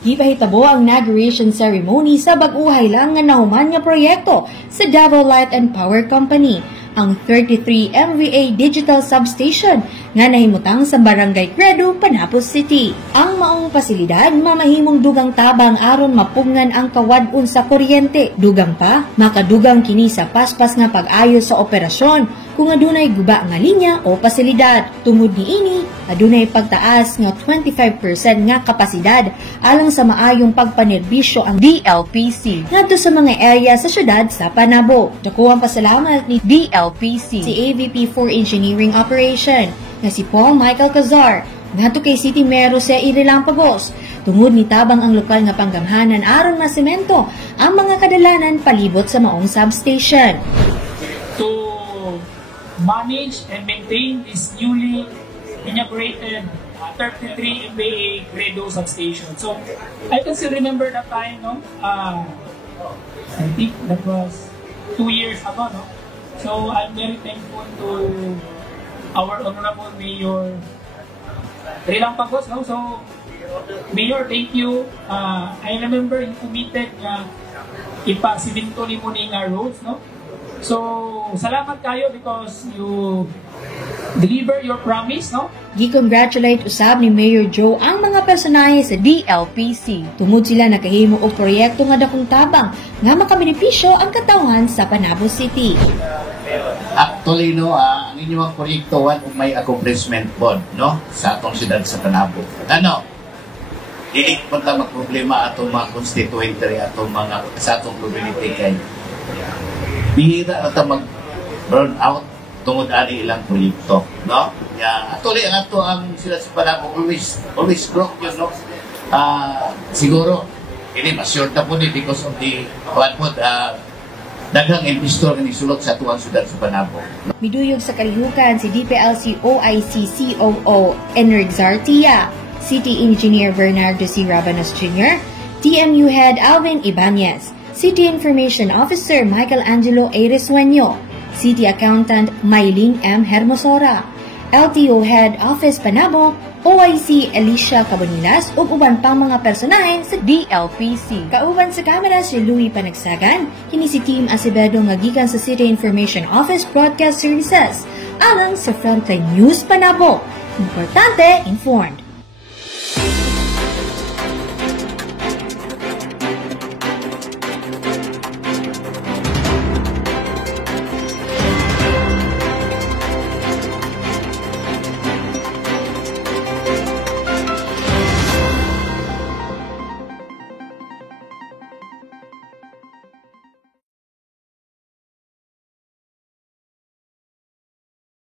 Gipahitabo ang inauguration ceremony sa bag-uhay lang nga nahuman nga proyekto sa Davao Light and Power Company, ang 33 MVA Digital Substation nga nahimutang sa Barangay Credo, Panapos City. Ang maong pasilidad mamahimong dugang tabang aron mapungan ang kawad-on sa kuryente. Dugang pa, makadugang kini sa paspas nga pag-ayos sa operasyon kung adunay guba nga linya o pasilidad. Tungod niini, adunay pagtaas nga 25% nga kapasidad alang sa maayong pagpanerbisyo ang DLPC ngadto sa mga area sa syudad sa Panabo. Dako ang pasalamat ni DLPC si AVP for Engineering Operation nga si Paul Michael Cazar ngadto kay City Mayor Jose Irilampagos. Tungod ni tabang ang lokal nga panggamhanan aron masemento ang mga kadalanan palibot sa maong substation. To manage and maintain this newly inaugurated 33 MVA Credo substation. So I can still remember that time, no? I think that was 2 years ago, no? So I'm very thankful to our Honorable Mayor Irilampagos, no? So Mayor, thank you. I remember you committed na ipasiminto ni mo ni nga roads, no? So, salamat kayo because you deliver your promise, no? Gi-congratulate usab ni Mayor Joe ang mga personahe sa DLPC. Tungod sila nakahimo og proyekto nga dakong tabang nga makabenepisyo ang katawhan sa Panabo City. Actually, no, ang inyong proyekto may accomplishment bond, no? Sa atong siyudad sa Panabo. Ano? Dili punta magproblema atong mga constituent atong mga sa atong community kay bihira na ito mag-burn out tungod ani ilang proyekto, no? Actually, ang ato ang sila sa Panabo always broke yun, no? Siguro, ini ma-short na po ni because of the daghang investor nga nisulot sa tuwang siyudad sa Panabo. Miduyog sa kalihukan si DPLC OIC COO Enric Zartia, City Engineer Bernardo C. Rabanos Jr., TMU Head Alvin Ibanez, City Information Officer Michael Angelo A. Resueño, City Accountant Maylene M. Hermosora, LTO Head Office Panabo, OIC Alicia Cabonilas ug uban pang mga personahe sa DLPC. Kauban sa kamera si Louie Panagsagan, kini si Team Acevedo nga gikan sa City Information Office Broadcast Services alang sa Frontline News Panabo. Importante, informed.